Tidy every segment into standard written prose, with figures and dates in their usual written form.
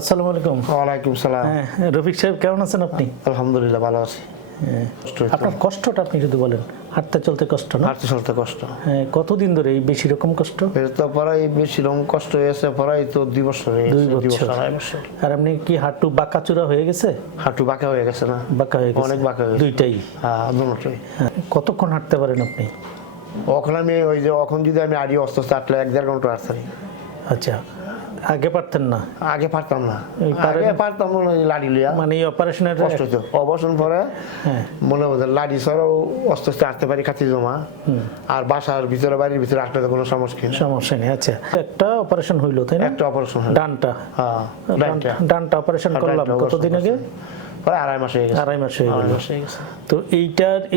আসসালামু আলাইকুম। ওয়ালাইকুম সালাম। হ্যাঁ, রফিক সাহেব কেমন আছেন আপনি? আলহামদুলিল্লাহ ভালো আছি। আপনার কষ্টটা আপনি যদি বলেন, হাঁটতে চলতে কষ্ট না? হাঁটতে চলতে কষ্ট। হ্যাঁ, কতদিন ধরে এই বেশি রকম কষ্ট? এটা তো প্রায় বেশি রকম কষ্ট হয়েছে, প্রায় তো 2 বছর হয়ে গেছে। 2 বছর। 2 বছর। আর আপনি কি হাঁটু বাঁকাচূড়া হয়ে গেছে? হাঁটু বাঁকা হয়ে গেছে না? বাঁকা হয়ে গেছে, অনেক বাঁকা হয়ে গেছে। দুইটাই? হ্যাঁ, দুটোই। হ্যাঁ, কতক্ষণ হাঁটতে পারেন আপনি? ওখানে আমি ওই যে এখন যদি আমি আড়ি অস্ত হাঁটলে 1-1.5 ঘন্টা হাঁটতে পারি। আচ্ছা, আগে পারতেন না? আগে পারতাম না। এই পারেন? আগে পারতাম না, ওই লাড়ি লিয়া। মানে এই অপারেশনের কষ্ট হতো। অবসর পরে হ্যাঁ, মনে হতো লাড়ি ছাড়াও অস্তে আস্তে হাঁটতে পারি, খাতি জমা। আর বাসার ভিতরে বাড়ির ভিতরে হাঁটলে তো কোনো সমস্যা নেই। সমস্যা নেই। আচ্ছা, একটা অপারেশন হইলো তাই না? একটা অপারেশন হয়। ডানটা? হ্যাঁ, ডানটা। ডানটা অপারেশন করলাম কতদিন আগে? প্রায় 2.5 মাস হয়ে গেছে। 2.5 মাস হয়ে গেল। 2.5 মাস হয়ে গেছে। তো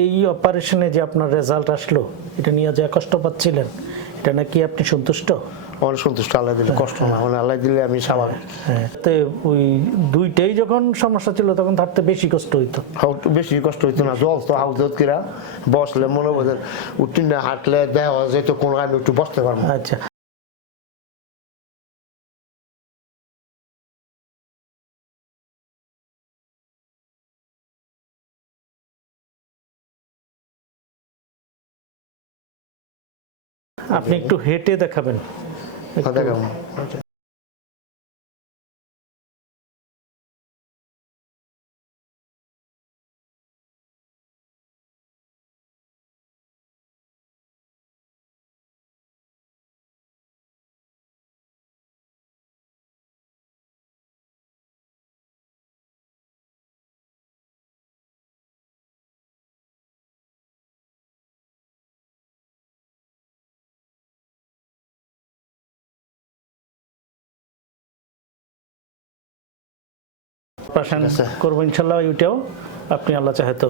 এই অপারেশনে যে আপনার রেজাল্ট আসলো, এটা নিয়ে যা কষ্ট পাচ্ছিলেন, এটা নাকি আপনি সন্তুষ্ট? অনেক সন্তুষ্ট। আল্লাহ দিলে কষ্ট না, মানে আল্লাহ দিলে আমি স্বাভাবিক। হ্যাঁ, তো ওই দুইটাই যখন সমস্যা ছিল তখন থাকতে বেশি কষ্ট হইতো? একটু বেশি কষ্ট হইতো না, জল তো হাউদ কিরা বসলে মনে বোঝেন উঠি না, হাঁটলে দেওয়া যেত কোনো আমি একটু বসতে পারবো। আচ্ছা, আপনি একটু হেঁটে দেখাবেন? দেখাবো। অপারেশন করবো ইনশাল্লাহ, ওইটাও আপনি আল্লাহ চাহে তো।